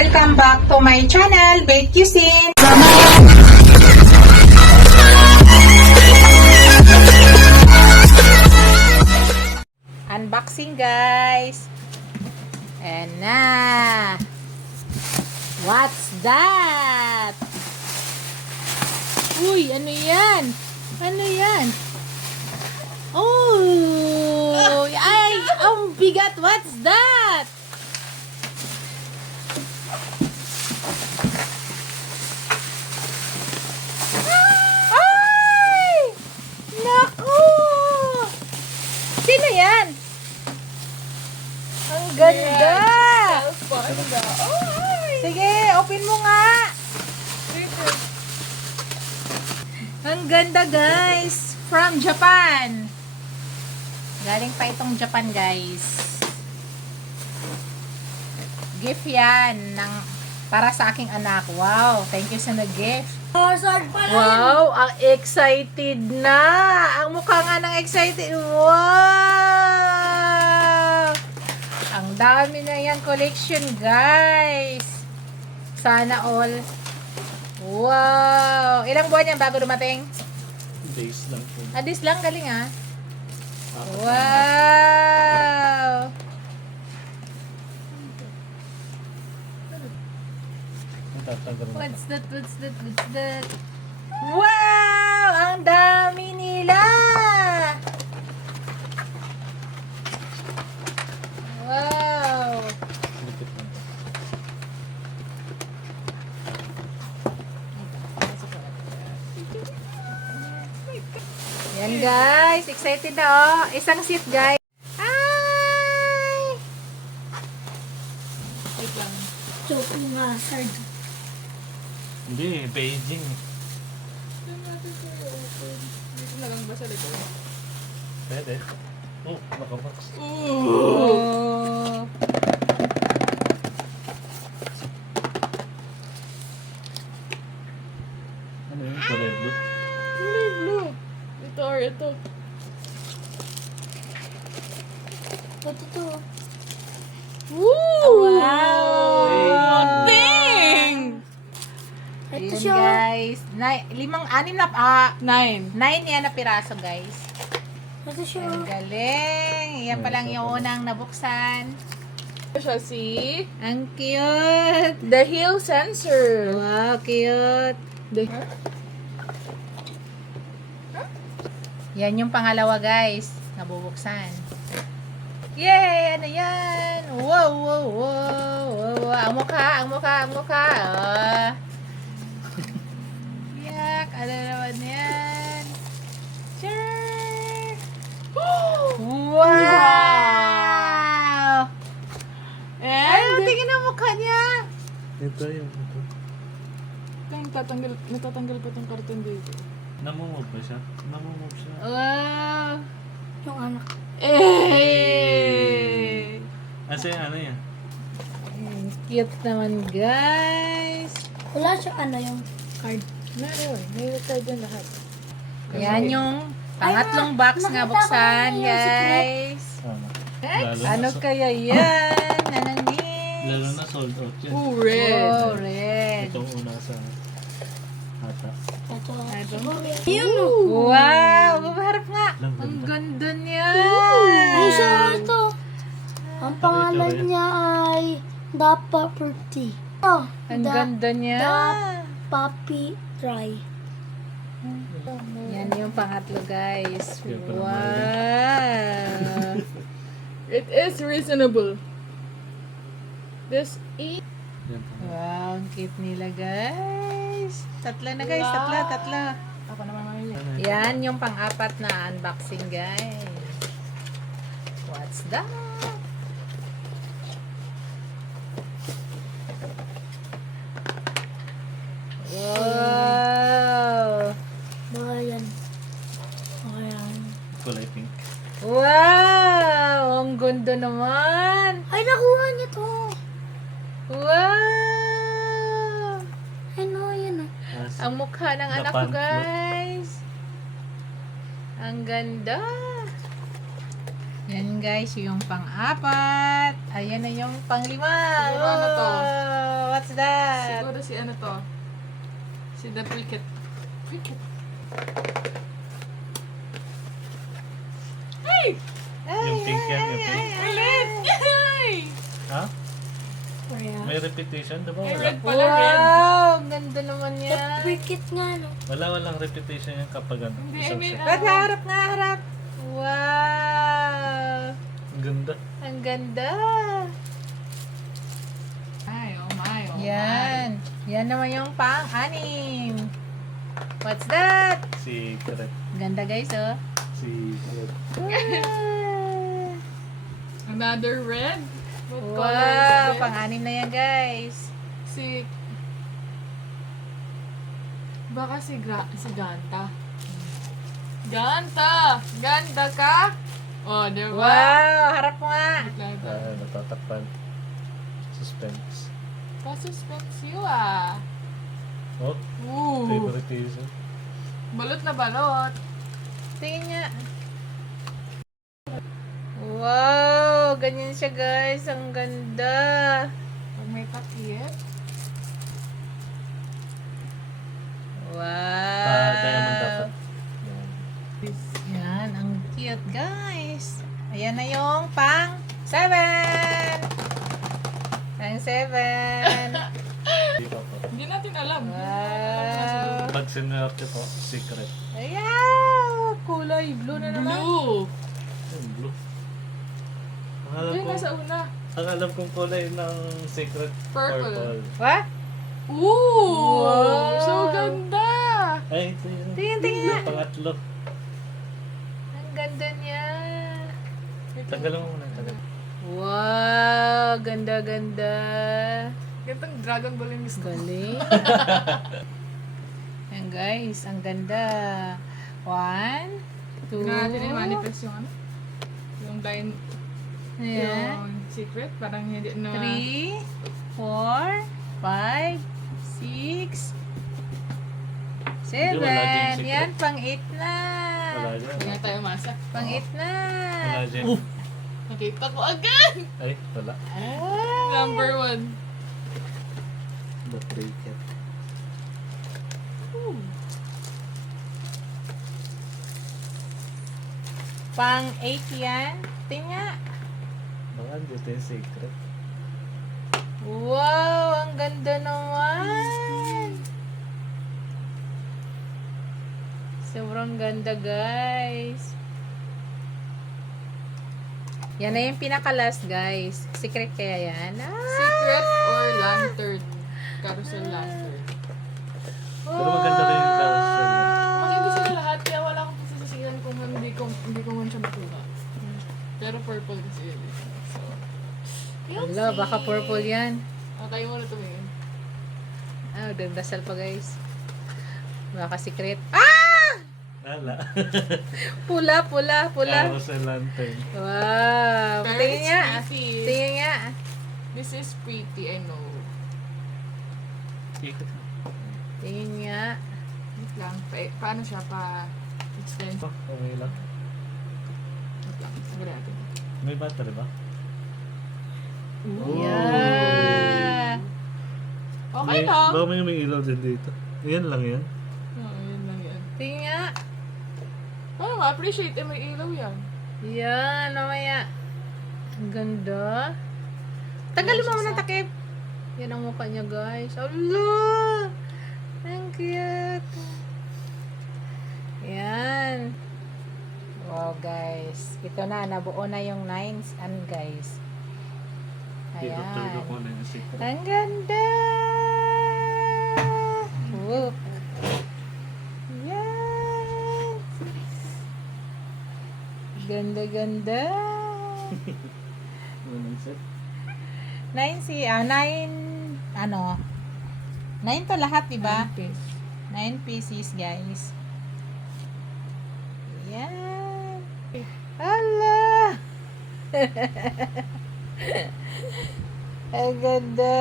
Welcome back to my channel, Baked Cuisine. Unboxing guys. And na. What's that? Uy, ano yan? Ano yan? Oh, ay, ang bigat. What's that? Ay! Naku! Sino yan? Ang ganda! Sige, open mo nga! Ang ganda guys! From Japan! Galing pa itong Japan guys. Gift yan ng, para sa aking anak. Wow! Thank you sa nag-gift. Wow! Ang excited na! Ang mukha nga ng excited. Wow! Ang dami na yan collection guys. Sana all. Wow! Ilang buwan yan bago dumating? Days lang po. Days lang, galing ah. Wow! What's that? What's that? What's that? Wow! Ang dami nila! Wow! Yan guys, excited na oh. Isang seat guys. Hi! Wait lang. Joke nga, sard. Hindi, Beijing. Dito na lang ba sa likod? Pwede. Oh, nakabox. Oh. Ano yun? Kulay blue? Blue. Ito or ito. Ito. Woo! Wow! Dang! Ito Ayun siya. guys. 6 na, 9. 9 yan na piraso guys. Ito siya. Ang galing. Yan pa lang yung unang nabuksan. Siya si Ang cute. The Heel Sensor. Wow, cute. Yan yung pangalawa guys. Nabubuksan. Yay! Ano yan? Wow, wow, wow, wow. Ang mukha, ang mukha, ang mukha. Oh. Yak, ano naman yan? Sure! Wow! Ay, And tingin ang mukha niya. Ito yung ito. natatanggal pa tong karton dito. Namumove ba siya? Namumove siya. Wow! Yung anak. Eh! Asa yung ano yan? Cute naman guys. Wala siya yung card. Meron. May record yan lahat. Yan yung pangatlong box nga nakita ko buksan na yung guys. Ano? Ano kaya yan? Lalo Ananis. na sold out yan. Ooh, red. Oh, red. Itong una sa hata. Ito. Ito. Ayun o. Wow! Maharap nga. Ang Ang ganda. ganda niya. Ay, siya ito. Ang pangalan niya ay The Property. Oh, Ang ganda niya. The Puppy Dry. Yan yung pangatlo guys. Kaya pala Wow! It is reasonable. This is... Yan po. Wow, ang cute nila guys. Tatlo na guys, tatlo. Ako naman ngayon. Ano yun? Yan yung pang-apat na unboxing guys. What's that? Wow! Baka yan. Baka yan. Kulay pink. Wow! Ang ganda naman! Ay, nakuha niya to. Wow! Ano, yan o. Ang mukha ng anak ko Napantlo. guys. Ang ganda. Yan guys, yung pang-apat. Ayan na yung pang-5. Siguro ano to? Wow! What's that? Siguro si ano to? Si The Cricket. Cricket. Ay! Yung pink yan, yung pink. Ulit! Ay! Ha? Where? May repetition, diba? Ay, Wala. red pala, red. Wow! Ganda naman The yan. cricket nga, no? Walang repetition yan kapag ano. Hindi, I isang mean, set. Ba't harap nga, harap? Wow! Ang ganda. Ang ganda. Ay, oh my, oh Yan. Yan naman yung pang-anim. What's that? Secret. Ganda guys, oh. Secret. my. Another red? What color is Wow! this? Pang-anim na yan, guys. Si... Baka si Ganta. Ganta! Ganda ka? Oh, diba? Wow! Harap mo nga. Wait lang ito. Natatakpan. Suspense. Pa-suspense you ah. Oh, Ooh. favoritism. Balot na balot. Tingin niya. Wow! Ganyan siya, guys. Ang ganda. Pag may takip. Wow! Diamond dapat. Yan. Yan. Ang cute, guys. Ayan na yung pang-7. Pang-7. Di pa po. Hindi natin alam. Wow! Pag sinerte po, secret. Ayan! Kulay blue na naman. Blue. Yung blue. Ang alam Ay, ko, nasa una. ang alam kong kulay ng secret, Purple. purple. What? Ooh! Wow. So ganda! Ay, ito yun. Tingin. Yung pangatlo. Ang ganda niya. Tanggalin mo muna. Tanggalin. Wow! Ganda-ganda. Gandang Dragon Ball yung gusto. Galing. Ayan guys, ang ganda. 1, 2, Na natin i-manifest yung ano? Yung line, ayan, yung secret. Parang hindi na... 3, 4, 5, 6, Hindi, wala dyan 7. secret. Yan, pang-8 na. Wala dyan. Hindi na tayo masa. Pang-8 na. Wala dyan. Nakita ko agad! Ay, wala. Ah. Number 1. The cricket. Pang-8 yan. Tingnan. Baka dito yung secret. Wow, ang ganda naman. Sobrang ganda, guys. Yan na yung pinaka-last, guys. Secret kaya yan? Secret or lantern? Carousel lantern. Pero maganda rin yung carousel. Kasi hindi sila lahat, kaya wala akong pagsasasihan kung hindi ko man siya makuha. Pero purple kasi yun. So, Wala, baka purple yan. tayo muna tumingin. Ah, dasal pa, guys. Baka secret. Ah! Wala. Pula. Carousel lantern. Wow. Pero Tingin it's nga. pretty. Tingin nga. This is pretty, I know. Ikot na. Tingin nga. Wait lang. Paano siya pa-explain? Oh, okay lang. Wait lang. Sabi natin. May battery ba? Yeah. Okay May, lang. baka may ilaw din dito. Yan lang yan. Oo, yun lang yan. Tingin nga. Paano ma-appreciate eh, may ilaw yan. Yan, mamaya. Ang ganda. Tagal mo muna takip. Yan ang mukha niya, guys. Allah! Ang cute. Yan. Wow, guys. Ito na, nabuo na yung 9s and guys. Dito talaga Ayan. ko na yung secret. Ang ganda! Whoop. Yan! Ganda-ganda! 9 to lahat, diba? 9 pieces, guys. Yan! Hala! Ang ganda!